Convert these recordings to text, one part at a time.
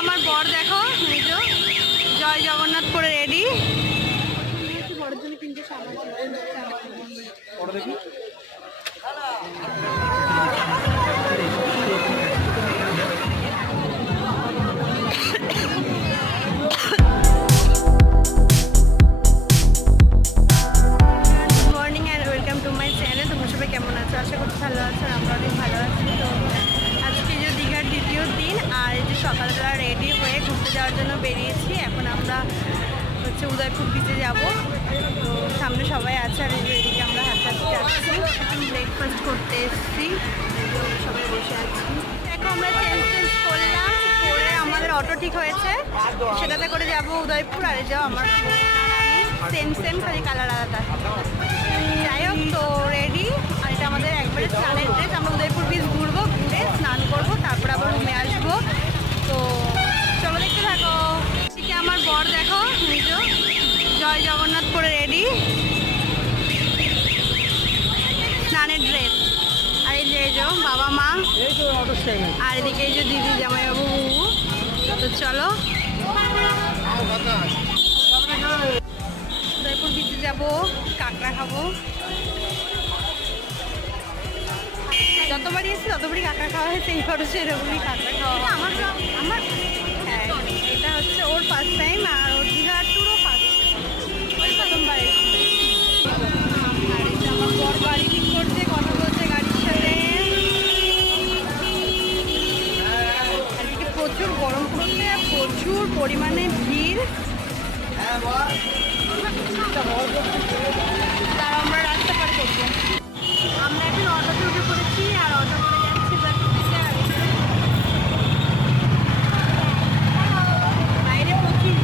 আমার বর দেখো, এই যে জয় জগন্নাথ করে রেডি। বড়ের জন্য কিন্তু দেখি কেমন আছে, আশা করছি ভালো আছে। আমরা অনেক ভালো আছি। তো আজকে যে দীঘার দ্বিতীয় দিন, আর এই যে সকালবেলা রেডি হয়ে ঘুরতে যাওয়ার জন্য বেরিয়েছি। এখন আমরা হচ্ছে উদয়পুর বিচে যাব। তো সামনে সবাই আছে, আর এদিকে আমরা হাঁটাতে যাচ্ছি। ব্রেকফাস্ট করতে এসেছি, সবাই বসে আছি। দেখো আমরা চেঞ্জ করলাম, করে আমাদের অটো ঠিক হয়েছে, সেটাতে করে যাব উদয়পুর। আর যাও আমার সেম খালি কালার আলাদা। যাই হোক, তো রেডি। আর এটা আমাদের একবারে স্নানের ড্রেস। আমরা উদয়পুর বিচ ঘুরবো, ঘুরে স্নান করবো, তারপর আবার রুমে আসবো। তো চলো দেখতে থাকো। ঠিক আমার বর দেখো, জয় জগন্নাথ করে রেডি, স্নানের ড্রেস। আর এই যে বাবা মা, আর এদিকে এই যে দিদি জামাইবাবু। তো চলো উদয়পুর বিচে যাবো, কাঁকড়া খাবো। যতবারই এসেছি ততবারই কাঁকড়া খাওয়া হয়েছে, এই বছর সেরকমই কাঁকড়া খাওয়া। আমার হ্যাঁ, এটা হচ্ছে ওর ফার্স্ট টাইম, আর ওর দীঘার টুরও ফার্স্ট, ওই প্রথমবার এসেছি। আর এটা আমার বর গাড়ি ঠিক করছে, কথা বলছে গাড়ির সাথে। আর এদিকে প্রচুর গরম পড়ছে, প্রচুর পরিমাণে ভিড়। তার আমরা রাস্তা পার করবো। আমরা এখন অটোতে উঠে পড়েছি, আর অটো করে যাচ্ছি বাইরে প্রচুর।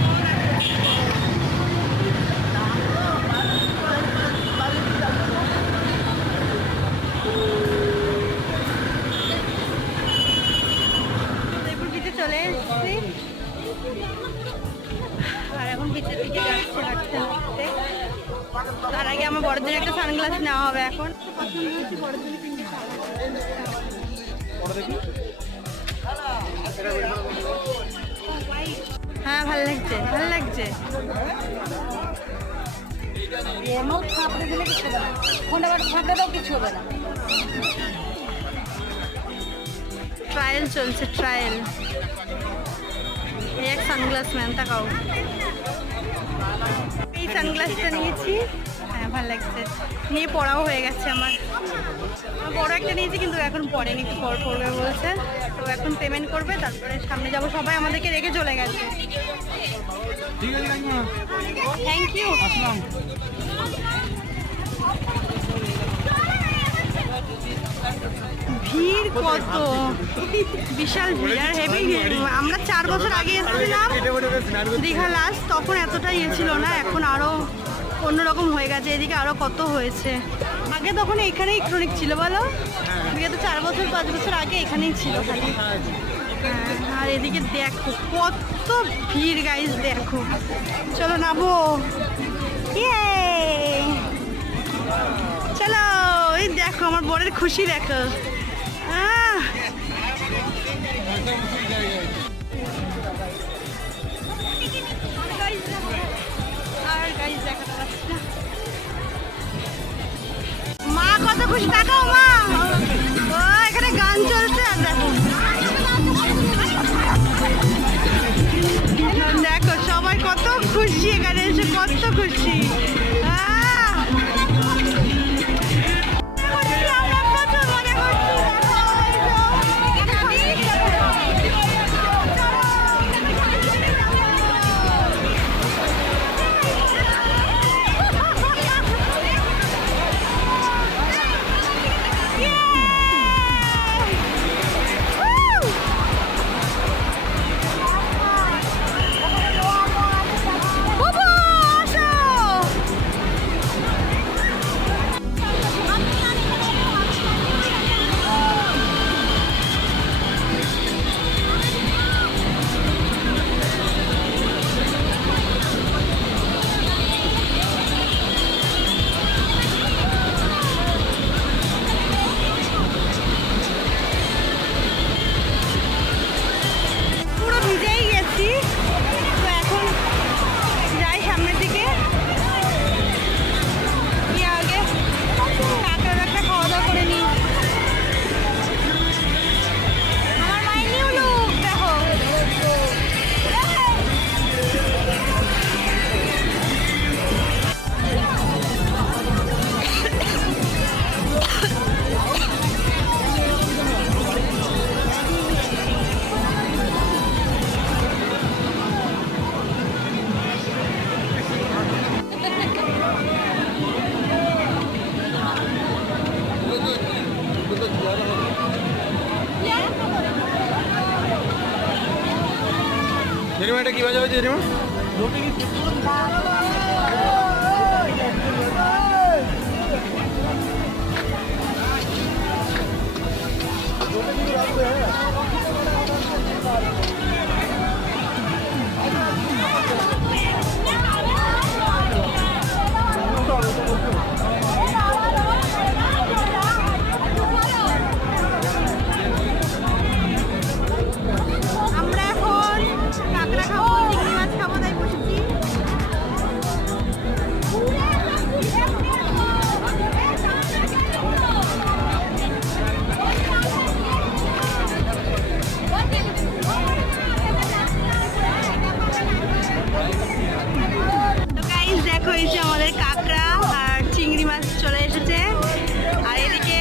উদয়পুর বিচে চলে এসেছি, আর এখন বিচের দিকে যাচ্ছি হাঁটতে হাঁটতে। তার আগে আমার বড়দের একটা সানগ্লাস নেওয়া হবে। এখন হ্যাঁ, ভালো লাগছে, ভালো লাগছে। ট্রায়াল চলছে, ট্রায়াল। এই এক সানগ্লাস ম্যান, তাকাও। এই সানগ্লাসটা নিয়েছি, হ্যাঁ ভালো লাগছে। নিয়ে পড়াও হয়ে গেছে আমার। বড় একটা নিয়েছি, কিন্তু এখন পড়েনি, একটু পর পড়বে বলছে। তো এখন পেমেন্ট করবে, তারপরে সামনে যাব। সবাই আমাদেরকে রেখে চলে গেছে। Thank you. ভিড় কত, বিশাল ভিড়, আর হেভি ভিড়। আমরা 4 বছর আগে এসেছিলাম দীঘা লাস্ট, তখন এতটা ইয়ে ছিল না, এখন আরও অন্যরকম হয়ে গেছে। এদিকে আরও কত হয়েছে। আগে তখন এখানেই ক্রনিক ছিল, বলো? এদিকে তো 4 বছর 5 বছর আগে এখানেই ছিল খালি। আর এদিকে দেখো কত ভিড় গাইজ, দেখো। চলো নামো, চলো। এই দেখো আমার বরের খুশি, দেখো। আর গাইজ দেখাতে পারছি না। মা কত খুশি, তাকাও মা। ও এখানে গান চলছে, আর দেখো দেখো সবাই কত খুশি, এখানে এসে কত খুশি। জেরিমা এটা কি বাজা হয়েছে জেরিমা? আমরা এখন কাঁকড়া খাবো, চিংড়ি মাছ খাবো, তাই বসেছি। তো গাইস দেখো, এই যে আমাদের কাঁকড়া আর চিংড়ি মাছ চলে এসেছে। আর এদিকে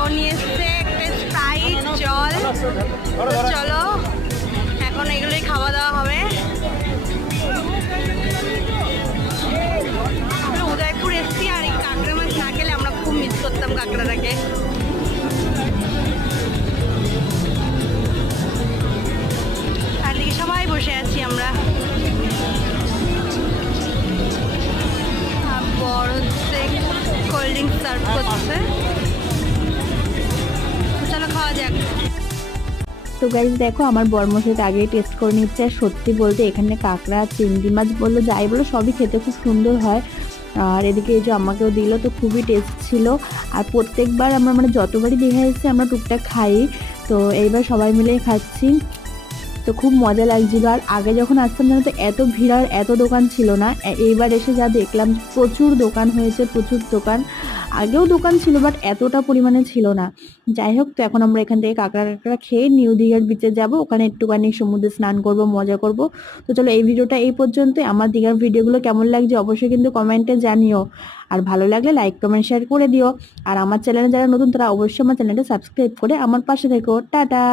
ও নিয়ে এসছে একটা স্প্রাইট, জল। তো চলো এখন এগুলোই খাওয়া দাওয়া হবে। আমরা উদয়পুর এসছি, আর এই কাঁকড়া মাছ না খেলে আমরা খুব মিস করতাম কাঁকড়াটাকে। আর দিকে সবাই বসে আছি আমরা। আর বড় হচ্ছে কোল্ড ড্রিঙ্কস সার্ভ করছে। তো চলো খাওয়া যাক। তো গাইজ দেখো, আমার বরমশাইটা আগেই টেস্ট করে নিচ্ছে। আর সত্যি বলতে এখানে কাঁকড়া, চিংড়ি মাছ বললো, যাই বলো, সবই খেতে খুব সুন্দর হয়। আর এদিকে এই যে আমাকেও দিল, তো খুবই টেস্ট ছিল। আর প্রত্যেকবার আমরা মানে যতবারই দীঘা এসেছি আমরা টুকটাক খাই, তো এইবার সবাই মিলেই খাচ্ছি। তো খুব মজা লাগছিল। আর আগে যখন আসতাম জানো তো এত ভিড় আর এত দোকান ছিল না। এইবার এসে যা দেখলাম, প্রচুর দোকান হয়েছে, প্রচুর দোকান। আগেও দোকান ছিল বাট এতটা পরিমাণে ছিল না। যাই হোক, তো এখন আমরা এখান থেকে কাঁকড়া কাঁকড়া খেয়ে নিউ দীঘার বিচে যাব, ওখানে একটুখানি সমুদ্রে স্নান করব, মজা করব। তো চলো, এই ভিডিওটা এই পর্যন্ত। আমার দীঘার ভিডিওগুলো কেমন লাগছে অবশ্যই কিন্তু কমেন্টে জানিও। আর ভালো লাগলে লাইক কমেন্ট শেয়ার করে দিও। আর আমার চ্যানেলে যারা নতুন তারা অবশ্যই আমার চ্যানেলটা সাবস্ক্রাইব করে আমার পাশে থেকো। টাটা।